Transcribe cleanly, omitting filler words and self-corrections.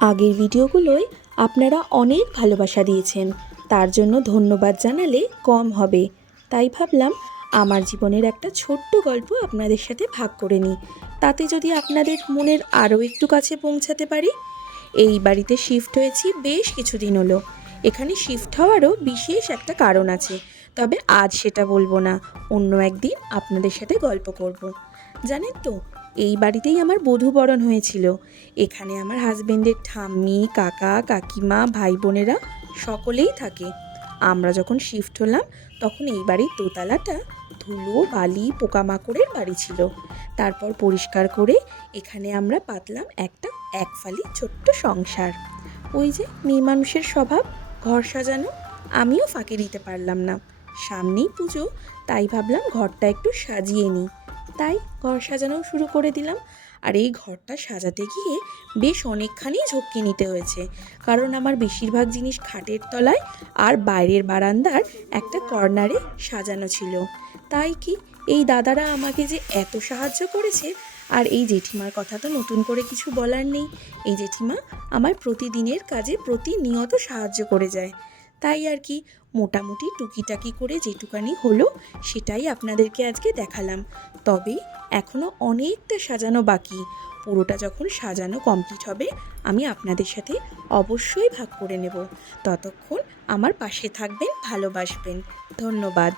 আগের ভিডিওগুলোয় আপনারা অনেক ভালোবাসা দিয়েছেন, তার জন্য ধন্যবাদ জানালে কম হবে। তাই ভাবলাম আমার জীবনের একটা ছোট্ট গল্প আপনাদের সাথে ভাগ করে নিই, তাতে যদি আপনাদের মনের আরও একটু কাছে পৌঁছাতে পারি। এই বাড়িতে শিফট হয়েছি বেশ কিছুদিন হলো। এখানে শিফট হওয়ারও বিশেষ একটা কারণ আছে, তবে আজ সেটা বলবো না, অন্য একদিন আপনাদের সাথে গল্প করব। জানেন তো, এই বাড়িতেই আমার বধূবরণ হয়েছিল। এখানে আমার হাজবেন্ডের ঠাম্মি, কাকা, কাকিমা, ভাই বোনেরা সকলেই থাকে। আমরা যখন শিফট হলাম তখন এই বাড়ির দোতলাটা ধুলো, বালি, পোকামাকড়ের বাড়ি ছিল। তারপর পরিষ্কার করে এখানে আমরা পাতলাম একটা একফালি ছোট্ট সংসার। ওই যে মেয়ে মানুষের স্বভাব, ঘর সাজানো। আমিও ফাঁকি দিতে পারলাম না, সামনেই পুজো, তাই ভাবলাম ঘরটা একটু সাজিয়ে নিই। তাই ঘর সাজানো শুরু করে দিলাম। আর এই ঘরটা সাজাতে গিয়ে বেশ অনেকখানি ঝক্কি নিতে হয়েছে, কারণ আমার বেশিরভাগ জিনিস খাটের তলায় আর বাইরের বারান্দার একটা কর্নারে সাজানো ছিল। তাই কি এই দাদারা আমাকে যে এত সাহায্য করেছে, আর এই জেঠিমার কথা তো নতুন করে কিছু বলার নেই। এই জেঠিমা আমার প্রতিদিনের কাজে প্রতিনিয়ত সাহায্য করে যায়। তাই আর কি, মোটামুটি টুকিটাকি করে যেটুকানি হলো সেটাই আপনাদেরকে আজকে দেখালাম। তবে এখনও অনেকটা সাজানো বাকি। পুরোটা যখন সাজানো কমপ্লিট হবে আমি আপনাদের সাথে অবশ্যই ভাগ করে নেব। ততক্ষণ আমার পাশে থাকবেন, ভালোবাসবেন। ধন্যবাদ।